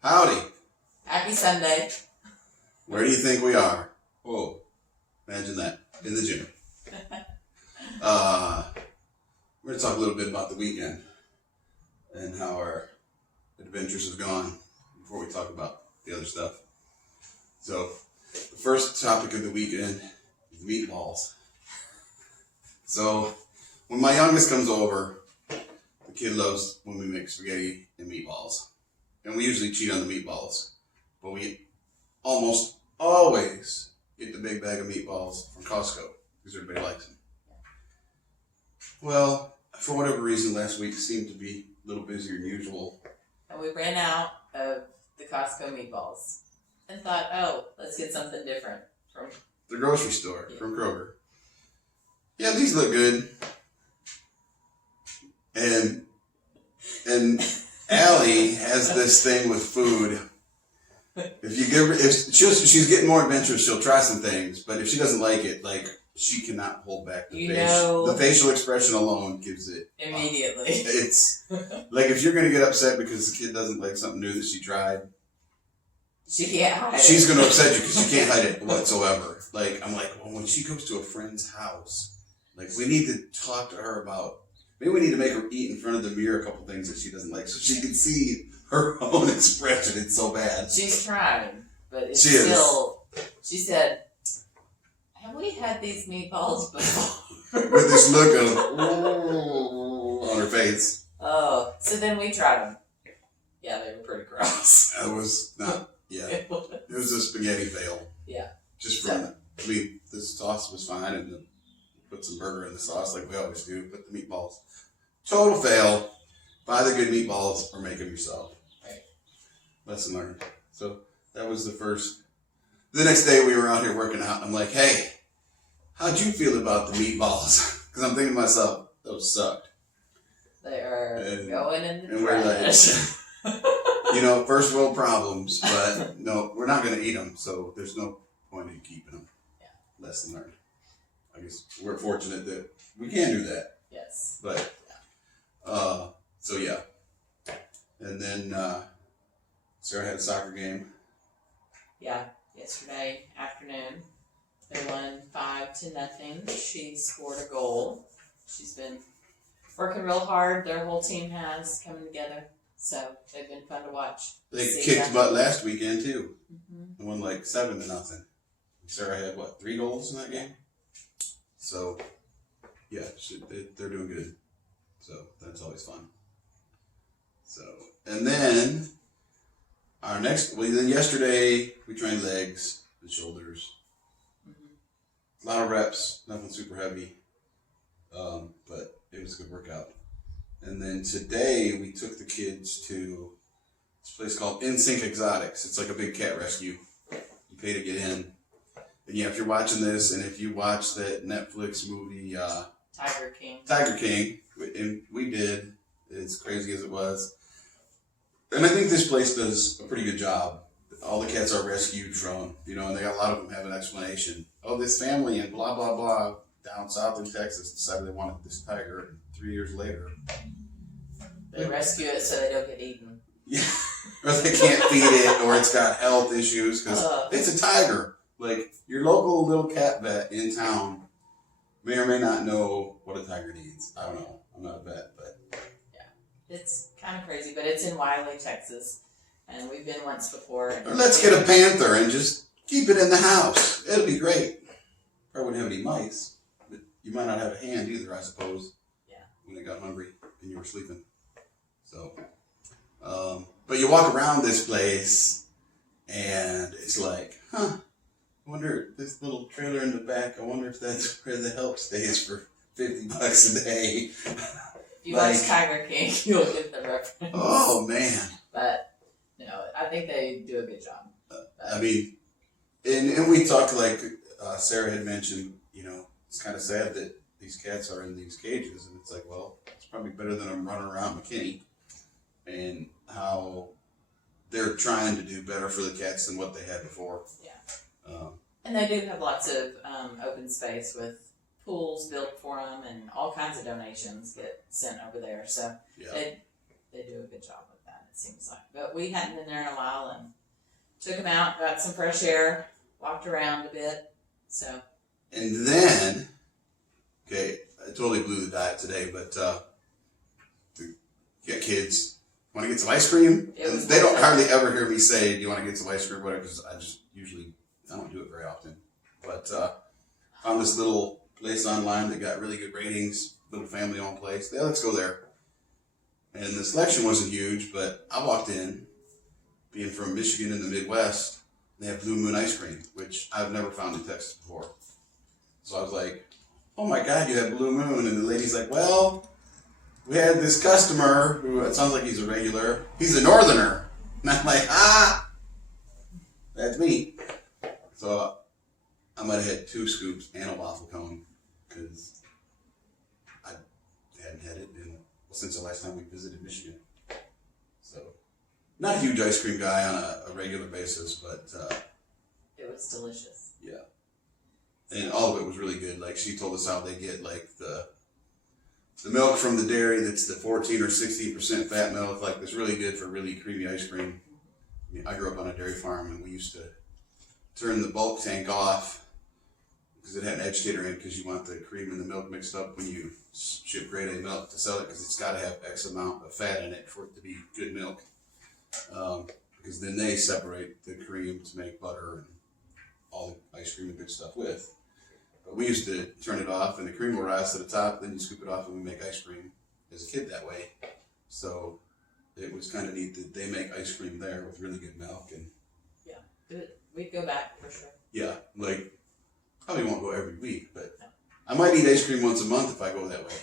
Howdy. Happy Sunday. Where do you think we are? Whoa. Imagine that. In the gym. We're going to talk a little bit about the weekend and how our adventures have gone before we talk about the other stuff. So, the first topic of the weekend is meatballs. So, when my youngest comes over, the kid loves when we make spaghetti and meatballs. And we usually cheat on the meatballs. But we almost always get the big bag of meatballs from Costco because everybody likes them. Well, for whatever reason, last week seemed to be a little busier than usual. And we ran out of the Costco meatballs and thought, let's get something different from the grocery store, from Kroger. Yeah, these look good. And Allie has this thing with food. If you give her, she's getting more adventurous, she'll try some things. But if she doesn't like it, she cannot hold back the face. The facial expression alone gives it immediately. It's like if you're gonna get upset because the kid doesn't like something new that she tried, she can't hide it. She's gonna upset you because you can't hide it whatsoever. I'm like, well, when she goes to a friend's house, we need to talk to her about. Maybe we need to make her eat in front of the mirror a couple things that she doesn't like so she can see her own expression. It's so bad. She's trying, but it's still. She said, have we had these meatballs before? With this look of on her face. Oh, so then we tried them. Yeah, they were pretty gross. It was not, It was a spaghetti fail. Yeah. Just from, the sauce was fine and put some burger in the sauce like we always do. Put the meatballs. Total fail. Buy the good meatballs or make them yourself. Right. Lesson learned. So that was the first. The next day we were out here working out. I'm like, hey, how'd you feel about the meatballs? Because I'm thinking to myself, those sucked. They are going in the trash. We're like, first world problems, but no, we're not going to eat them. So there's no point in keeping them. Yeah. Lesson learned. I guess we're fortunate that we can do that. Yes. But, so yeah. And then, Sarah had a soccer game. Yeah, yesterday afternoon. They won 5-0. She scored a goal. She's been working real hard. Their whole team has coming together. So they've been fun to watch. They kicked butt last weekend too. Mm-hmm. They won 7-0. Sarah had 3 goals in that game? So, yeah, they're doing good. So, that's always fun. So, and then, yesterday, we trained legs and shoulders. Mm-hmm. A lot of reps, nothing super heavy. But it was a good workout. And then today, we took the kids to this place called Insync Exotics. It's like a big cat rescue. You pay to get in. And yeah, if you're watching this, and if you watch that Netflix movie, Tiger King, and we did, as crazy as it was. And I think this place does a pretty good job. All the cats are rescued from, and they got a lot of them have an explanation. Oh, this family and blah, blah, blah, down south in Texas decided they wanted this tiger, and 3 years later. They rescue it so they don't get eaten. Yeah, or they can't feed it, or it's got health issues, because it's a tiger. Your local little cat vet in town may or may not know what a tiger needs. I don't know. I'm not a vet, but... Yeah. It's kind of crazy, but it's in W.Y.A.O, Texas. And we've been once before. Or let's get a panther and just keep it in the house. It'll be great. Probably wouldn't have any mice. But you might not have a hand either, I suppose. Yeah. When they got hungry and you were sleeping. So... but you walk around this place and it's I wonder, this little trailer in the back, I wonder if that's where the help stays for $50 a day. If you watch Tiger King, you'll get the reference. Oh, man. But, I think they do a good job. And we talked Sarah had mentioned, it's kind of sad that these cats are in these cages. And it's it's probably better than them running around McKinney. And how they're trying to do better for the cats than what they had before. Yeah. And they do have lots of open space with pools built for them, and all kinds of donations get sent over there. So they do a good job with that. seems like. But we hadn't been there in a while and took him out, got some fresh air, walked around a bit. So. And then, okay, I totally blew the diet today, but you got kids. Want to get some ice cream? They don't hardly ever hear me say, "Do you want to get some ice cream?" Whatever, because I don't do it very often. But found this little place online that got really good ratings. Little family-owned place. Yeah, let's go there. And the selection wasn't huge, but I walked in, being from Michigan in the Midwest. They have Blue Moon ice cream, which I've never found in Texas before. So I was like, "Oh my God, you have Blue Moon!" And the lady's like, "Well, we had this customer who, it sounds like he's a regular. He's a northerner." And I'm like, that's me. So I might have had 2 scoops and a waffle cone because I hadn't had it since the last time we visited Michigan. So not a huge ice cream guy on a regular basis, but it was delicious. Yeah. And all of it was really good. Like, she told us how they get like the milk from the dairy that's the 14 or 16% fat milk. Like, it's really good for really creamy ice cream. I mean, I grew up on a dairy farm, and we used to turn the bulk tank off because it had an agitator in, because you want the cream and the milk mixed up when you ship grade A milk to sell it, because it's got to have X amount of fat in it for it to be good milk. Because then they separate the cream to make butter and all the ice cream and good stuff with. But we used to turn it off, and the cream will rise to the top, then you scoop it off, and we make ice cream as a kid that way. So it was kind of neat that they make ice cream there with really good milk. And yeah, we'd go back for sure. Yeah, like, probably won't go every week, but I might eat ice cream once a month if I go that way.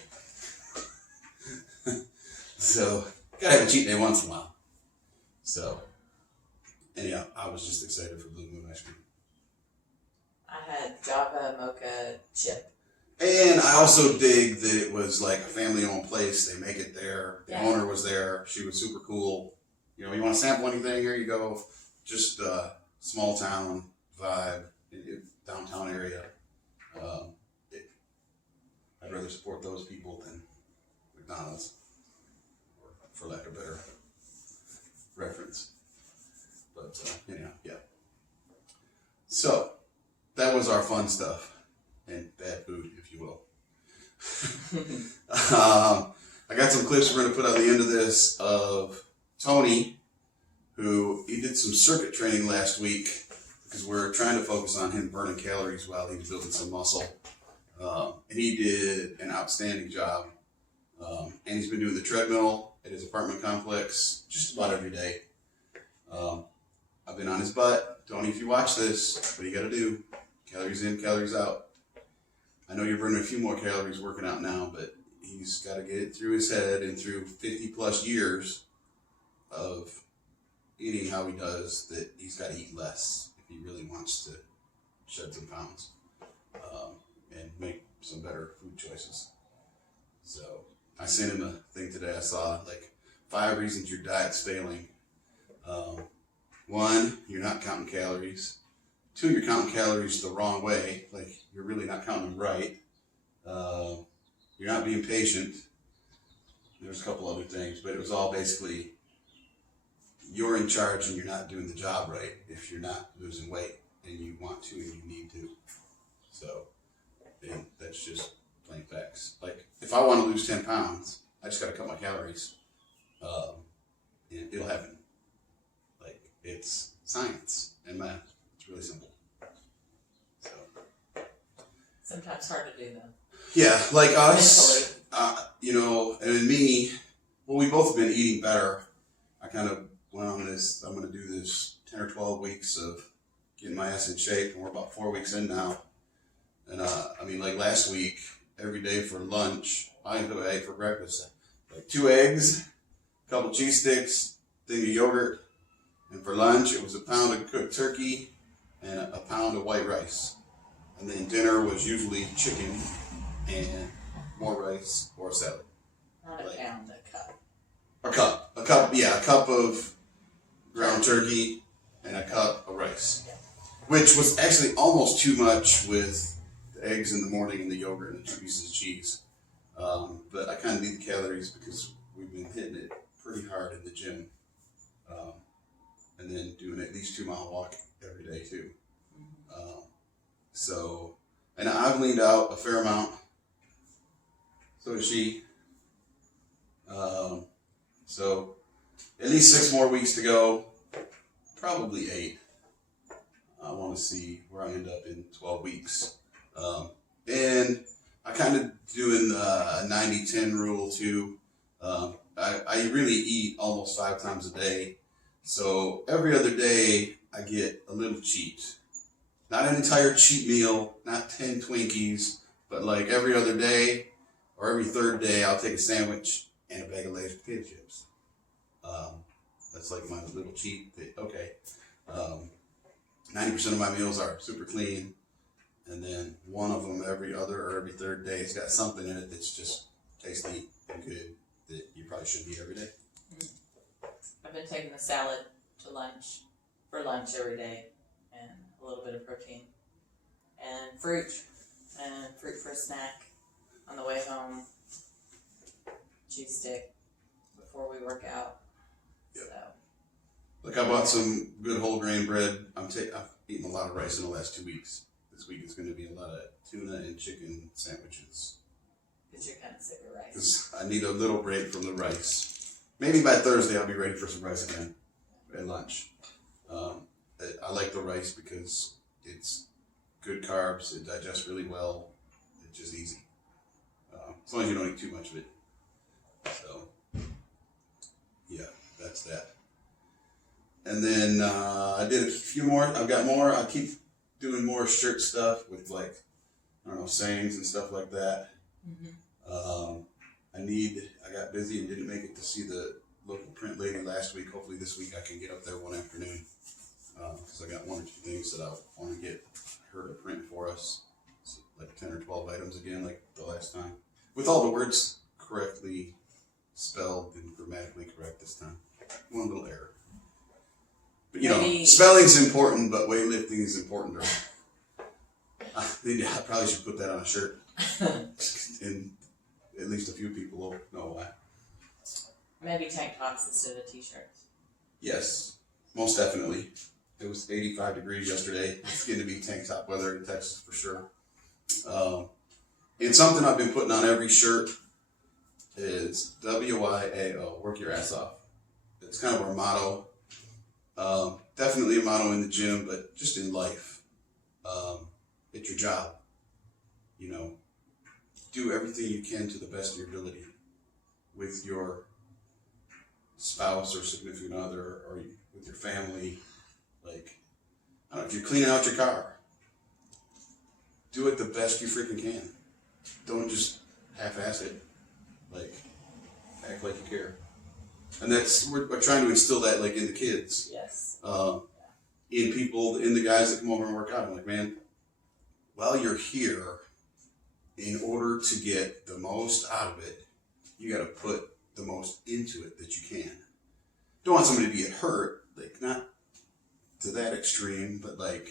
So, gotta have a cheat day once in a while. So, anyhow, I was just excited for Blue Moon ice cream. I had Java mocha chip. And I also dig that it was like a family-owned place. They make it there. The owner was there. She was super cool. You know, you want to sample anything? Here you go. Just small town vibe, downtown area. I'd rather support those people than McDonald's, or for lack of a better reference. But anyhow, yeah. So that was our fun stuff and bad food, if you will. I got some clips we're going to put on the end of this of Tony, who he did some circuit training last week, because we're trying to focus on him burning calories while he was building some muscle. And he did an outstanding job. And he's been doing the treadmill at his apartment complex just about every day. I've been on his butt. Tony, if you watch this, what do you got to do? Calories in, calories out. I know you're burning a few more calories working out now, but he's got to get it through his head, and through 50 plus years of eating how he does, that he's got to eat less if he really wants to shed some pounds and make some better food choices. So I sent him a thing today. I saw like 5 reasons your diet's failing. 1, you're not counting calories. 2, you're counting calories the wrong way. Like, you're really not counting them right. You're not being patient. There's a couple other things, but it was all basically, you're in charge and you're not doing the job right if you're not losing weight and you want to and you need to. So, and that's just plain facts. Like, if I want to lose 10 pounds, I just got to cut my calories. And it'll happen. Like, it's science and math. It's really simple. So, sometimes hard to do though. Yeah, like us, you know, and in me, well, we both have been eating better. I kind of went on this, I'm going to do this 10 or 12 weeks of getting my ass in shape, and we're about 4 weeks in now. And I mean, like last week, every day for lunch, I ate for breakfast, like 2 eggs, a couple cheese sticks, thing of yogurt, and for lunch it was a pound of cooked turkey and a pound of white rice. And then dinner was usually chicken and more rice or salad. Not a pound, a cup. A cup of ground turkey and a cup of rice. Which was actually almost too much with the eggs in the morning and the yogurt and the 2 pieces of cheese. But I kind of need the calories because we've been hitting it pretty hard in the gym then doing at least 2 mile walk every day too. So, and I've leaned out a fair amount. So does she. So at least 6 more weeks to go, probably 8. I want to see where I end up in 12 weeks. And I kind of doing a 90-10 rule too. I really eat almost 5 times a day. So every other day I get a little cheat. Not an entire cheat meal, not 10 Twinkies, but like every other day or every third day I'll take a sandwich and a bag of Lay's potato chips. That's like my little cheat. Okay. 90% of my meals are super clean, and then one of them every other or every third day has got something in it that's just tasty and good that you probably shouldn't eat every day. I've been taking the salad to lunch, for lunch every day, and a little bit of protein, and fruit for a snack on the way home, cheese stick before we work out. Yep. So. Look, I bought some good whole grain bread. I've eaten a lot of rice in the last 2 weeks. This week is going to be a lot of tuna and chicken sandwiches. Because you're kind of sick of rice. Because I need a little break from the rice. Maybe by Thursday I'll be ready for some rice again at lunch. I like the rice because it's good carbs. It digests really well. It's just easy. As long as you don't eat too much of it. So, yeah, that's that. And then I did a few more. I've got more. I keep doing more shirt stuff with like, I don't know, sayings and stuff like that. I got busy and didn't make it to see the local print lady last week. Hopefully this week I can get up there one afternoon. Because I got 1 or 2 things that I want to get her to print for us. So like 10 or 12 items again, like the last time. With all the words correctly spelled and grammatically correct this time. One little error. But you know, spelling's important, but weightlifting is important. I probably should put that on a shirt. And at least a few people will know why. Maybe tank tops instead of t-shirts. Yes, most definitely. It was 85 degrees yesterday. It's going to be tank top weather in Texas for sure. And something I've been putting on every shirt is W.Y.A.O, work your ass off. It's kind of our motto. Definitely a motto in the gym, but just in life. It's your job. You know, do everything you can to the best of your ability with your spouse or significant other or with your family. Like, I don't know, if you're cleaning out your car, do it the best you freaking can. Don't just half-ass it. Like, act like you care. And we're trying to instill that like in the kids. Yes. In people, in the guys that come over and work out. I'm like, man, while you're here, in order to get the most out of it, you got to put the most into it that you can. Don't want somebody to get hurt, like not to that extreme, but like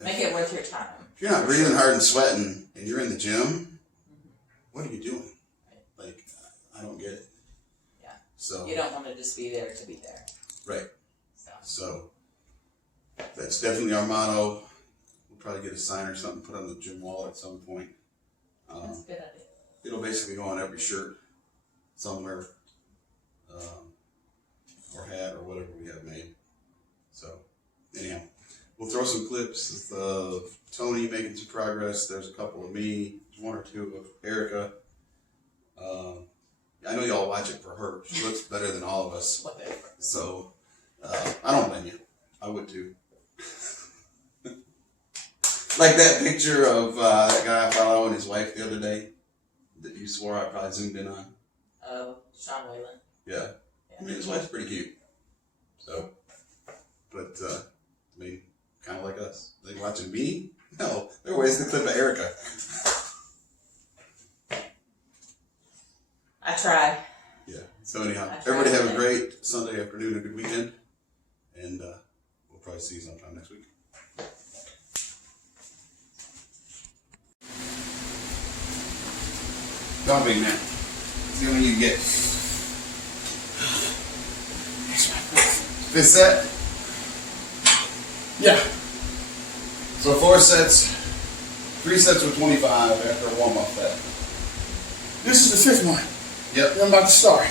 make it worth your time. If you're not breathing hard and sweating and you're in the gym, what are you doing? Like, I don't get it. Yeah. So you don't want to just be there to be there. Right. So that's definitely our motto. We'll probably get a sign or something put on the gym wall at some point. That's a good idea. It'll basically go on every shirt somewhere, or hat or whatever we have made. So anyhow, we'll throw some clips of Tony making some progress. There's a couple of me, 1 or 2 of Erica. I know y'all watch it for her. She looks better than all of us. Whatever. So I don't blame you. I would too. Like that picture of that guy I follow and his wife the other day that you swore I probably zoomed in on. Oh, Sean Whalen. Yeah. I mean, his wife's pretty cute. So, but, I mean, kind of like us. They watching me? No, they're wasting the clip of Erica. I try. Yeah. So anyhow, everybody have a great Sunday afternoon, a good weekend, and we'll probably see you sometime next week. Don't be, man. It's the only you get. Here's my Fifth set? Yeah. So 4 sets, 3 sets with 25 after a warm-up set. This is the 5th one. Yep. I'm about to start.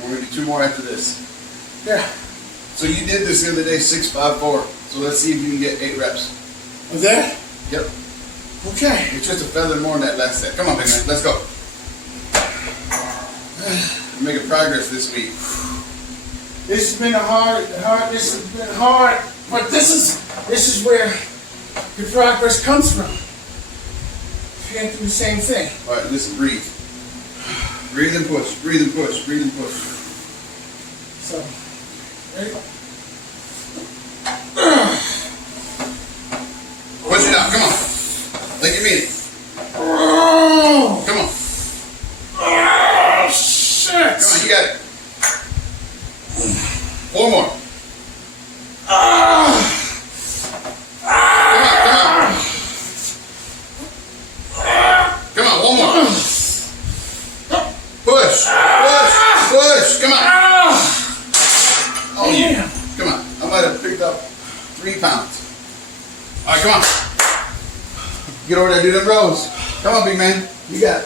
We're gonna do 2 more after this. Yeah. So you did this the other day, 6, 5, 4. So let's see if you can get 8 reps. Was that? Yep. Okay. It's just a feather more than that last set. Come on, big man. Let's go. We're making progress this week. This has been this has been hard, but this is where the progress comes from. You can't do the same thing. All right, listen, breathe. Breathe and push, breathe and push, breathe and push. So, ready? Push it out, come on. Like you mean it. Oh, Come on. oh shit. Come on, you got it. 4 more. Ah, Come on, 1 more. Push, push, push. Come on. Oh yeah. Come on. I might have picked up 3 pounds. All right, come on. Get over there, do them rows. Come on, big man. You got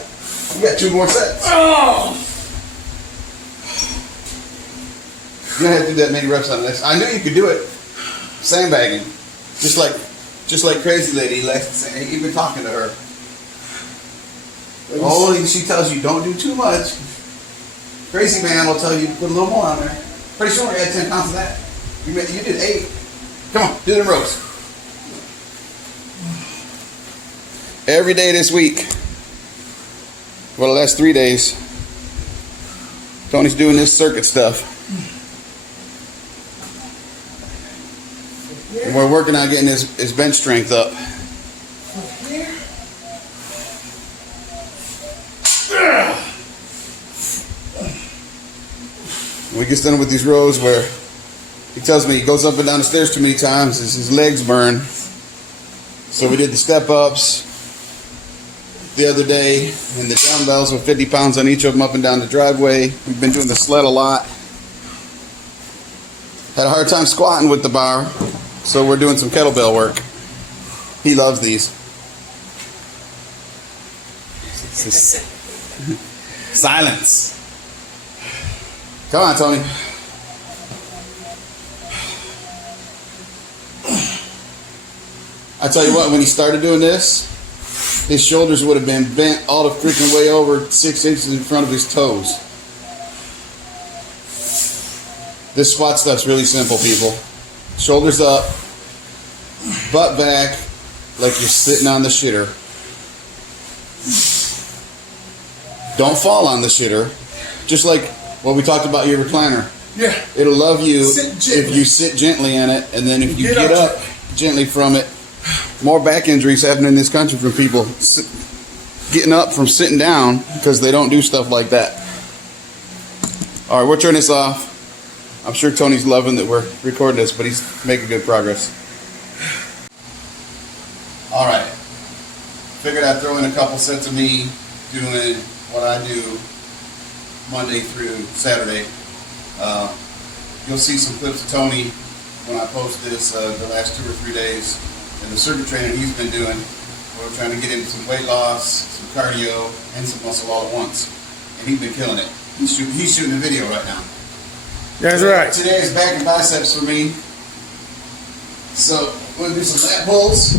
2 more sets. oh. You don't have to do that many reps on this. I knew you could do it. Sandbagging, just like crazy lady. Like you've been talking to her. Only she tells you don't do too much. Crazy man will tell you to put a little more on there. Pretty sure I had 10 pounds of that. You did 8. Come on, do them rows. Every day this week. Well, the last 3 days. Tony's doing this circuit stuff. And we're working on getting his bench strength up. When he gets done with these rows where he tells me he goes up and down the stairs too many times, his legs burn. So we did the step ups the other day and the dumbbells with 50 pounds on each of them up and down the driveway. We've been doing the sled a lot. Had a hard time squatting with the bar. So we're doing some kettlebell work. He loves these. Silence. Come on, Tony. I tell you what, when he started doing this, his shoulders would have been bent all the freaking way over 6 inches in front of his toes. This squat stuff's really simple, people. Shoulders up, butt back, like you're sitting on the shitter. Don't fall on the shitter. Just like what we talked about your recliner. Yeah. It'll love you if you sit gently in it, and then if you get up gently from it. More back injuries happen in this country from people getting up from sitting down because they don't do stuff like that. All right, we'll turn this off. I'm sure Tony's loving that we're recording this, but he's making good progress. All right. Figured I'd throw in a couple sets of me doing what I do Monday through Saturday. You'll see some clips of Tony when I post this the last 2 or 3 days. And the circuit training he's been doing. We're trying to get into some weight loss, some cardio, and some muscle all at once. And he's been killing it. He's shooting a video right now. That's right. Today is back and biceps for me. So we're going to do some lat pulls.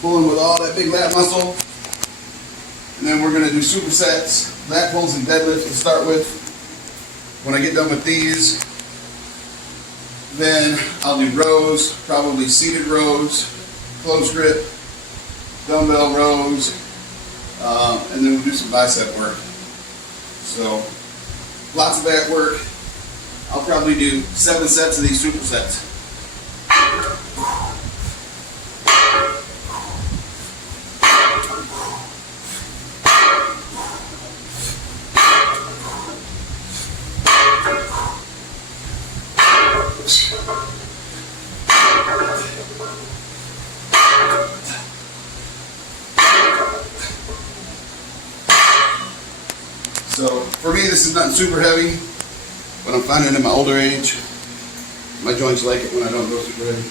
Pulling with all that big lat muscle. And then we're going to do supersets, lat pulls and deadlifts to start with. When I get done with these, then I'll do rows, probably seated rows, close grip, dumbbell rows, and then we'll do some bicep work. So lots of back work. I'll probably do 7 sets of these supersets. So for me, this is not super heavy, but I'm finding in my older age, my joints like it when I don't go super heavy.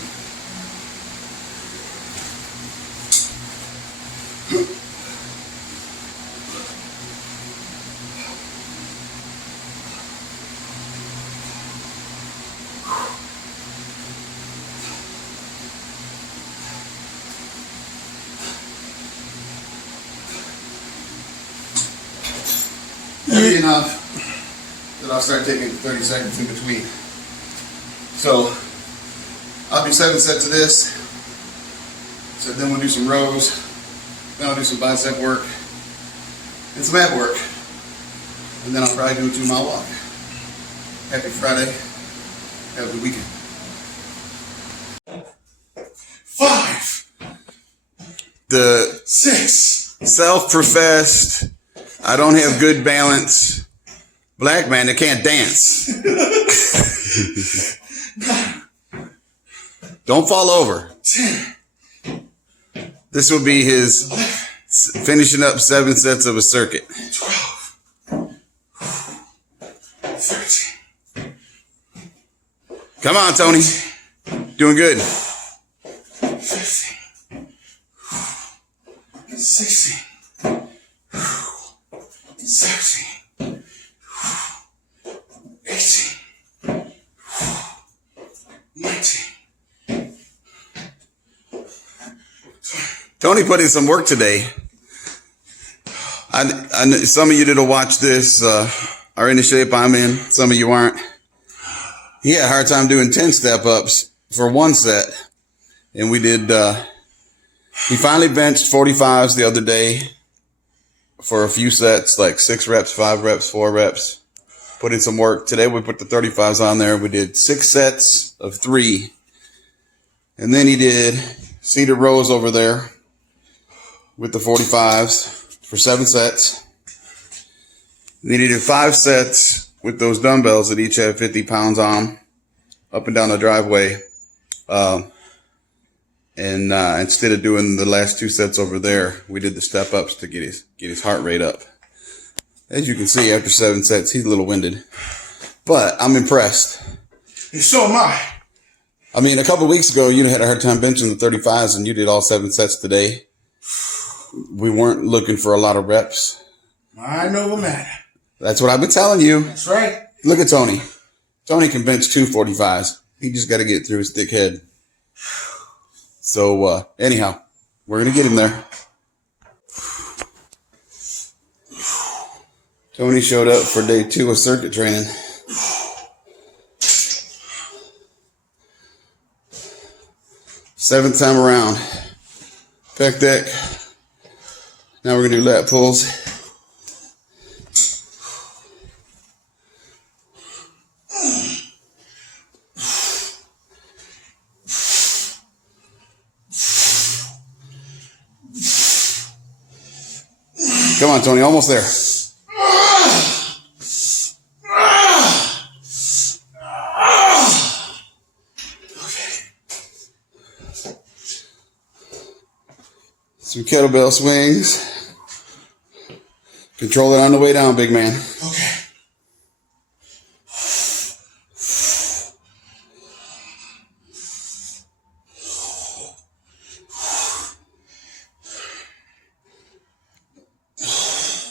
Heavy enough that I'll start taking 30 seconds in between. So I'll do 7 sets of this. So then we'll do some rows. Then I'll do some bicep work and some ab work. And then I'll probably do a 2-mile walk. Happy Friday. Have a good weekend. 5, The 6. self-professed, I don't have good balance black man that can't dance. Don't fall over. 10. This will be his finishing up 7 sets of a circuit. 12. 13. Come on, Tony. Doing good. 15. 16. 17. 18. 19. Tony put in some work today. I know some of you that'll watch this are in the shape I'm in. Some of you aren't. He had a hard time doing 10 step-ups for 1 set. And we did, he finally benched 45s the other day for a few sets, like 6 reps, 5 reps, 4 reps. Put in some work. Today we put the 35s on there. We did 6 sets of 3. And then he did seated rows over there with the 45s for 7 sets. And then he did 5 sets with those dumbbells that each had 50 pounds on up and down the driveway. And instead of doing the last 2 sets over there, we did the step ups to get his heart rate up. As you can see, after 7 sets, he's a little winded, but I'm impressed. And so am I. I mean, a couple of weeks ago, you had a hard time benching the 35s, and you did all 7 sets today. We weren't looking for a lot of reps. Mind over matter. That's what I've been telling you. That's right. Look at Tony. Tony can bench 2 45s. He just got to get through his thick head. So, anyhow, we're going to get him there. Tony showed up for day 2 of circuit training. Seventh time around. Pec deck. Now we're going to do lat pulls. Come on, Tony, almost there. Some kettlebell swings. Control it on the way down, big man. Okay.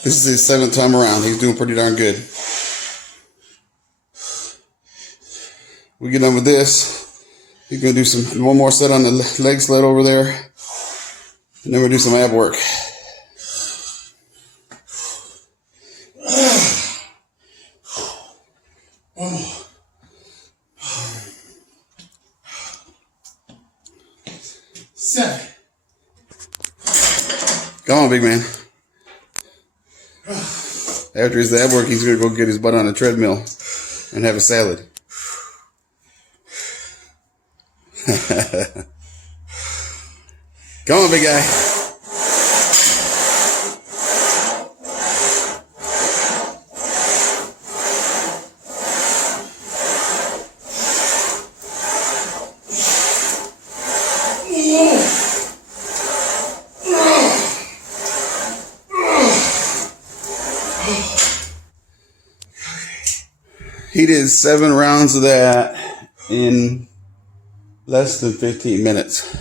This is his 7th time around. He's doing pretty darn good. We get done with this. He's going to do one more set on the leg sled over there. And then we'll do some ab work. One more. 7. Come on, big man. After his ab work, he's going to go get his butt on a treadmill and have a salad. Come on, big guy. He did 7 rounds of that in less than 15 minutes.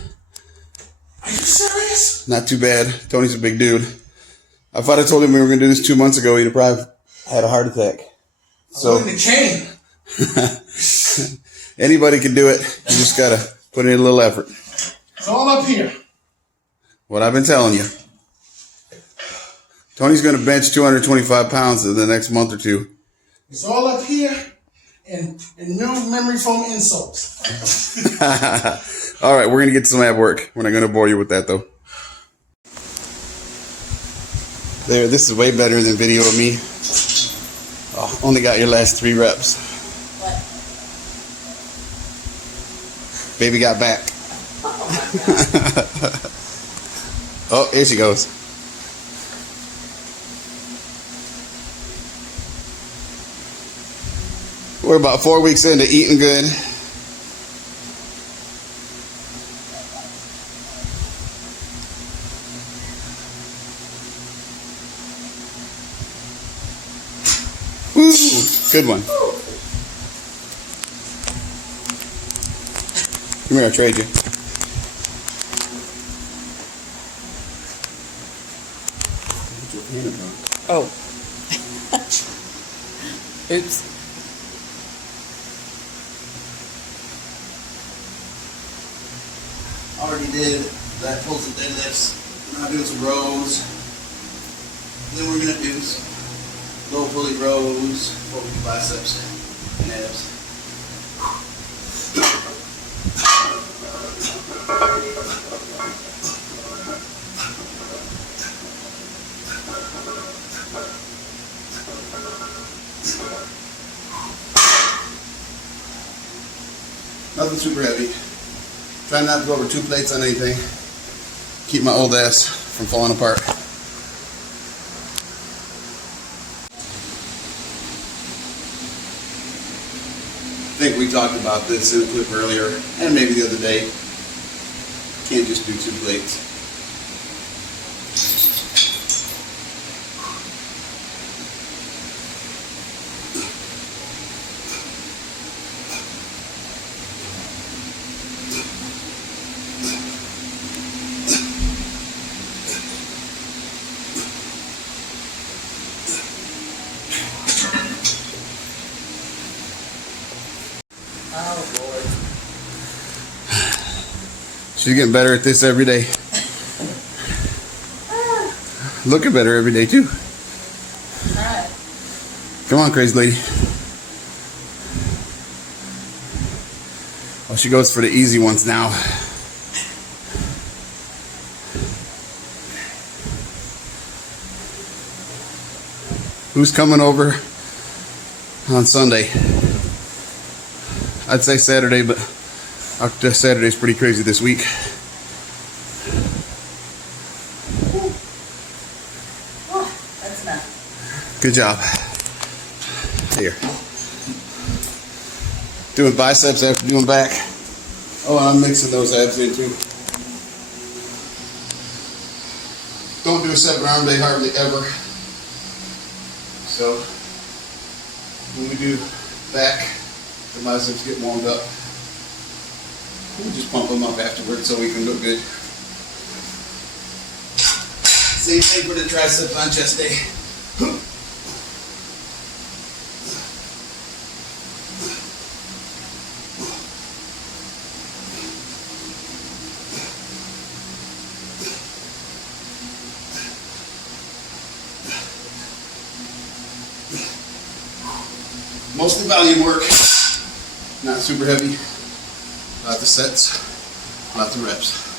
Are you serious? Not too bad. Tony's a big dude. If I'd have told him we were going to do this 2 months ago, he'd have probably had a heart attack. So in the chain. Anybody can do it. You just got to put in a little effort. It's all up here. What I've been telling you. Tony's going to bench 225 pounds in the next month or 2. It's all up here and new memory foam insoles. All right, we're going to get to some ab work. We're not going to bore you with that, though. There, this is way better than video of me. Oh, only got your last 3 reps. What? Baby got back. Oh my God. Oh, here she goes. We're about 4 weeks into eating good. Woo! Good one. Come here, I'll trade you. Oh. Oops. Already did that pulls and deadlifts. Now doing some rows. Then we're gonna do some low pulley rows, before we do biceps and abs. Nothing super heavy. Try not to go over 2 plates on anything. Keep my old ass from falling apart. I think we talked about this in a clip earlier, and maybe the other day. Can't just do 2 plates. Oh Lord. She's getting better at this every day. Looking better every day too. Alright. Come on, crazy lady. Oh, she goes for the easy ones now. Who's coming over on Sunday? I'd say Saturday, but Saturday's pretty crazy this week. Oh, that's enough. Good job. Here. Doing biceps after doing back. Oh, and I'm mixing those abs in too. Don't do a 7-arm day hardly ever. So when we do back, the biceps get warmed up. We'll just pump them up afterwards so we can look good. Same thing for the triceps on chest day. Mostly volume work, not super heavy. Lots of sets, lots of reps.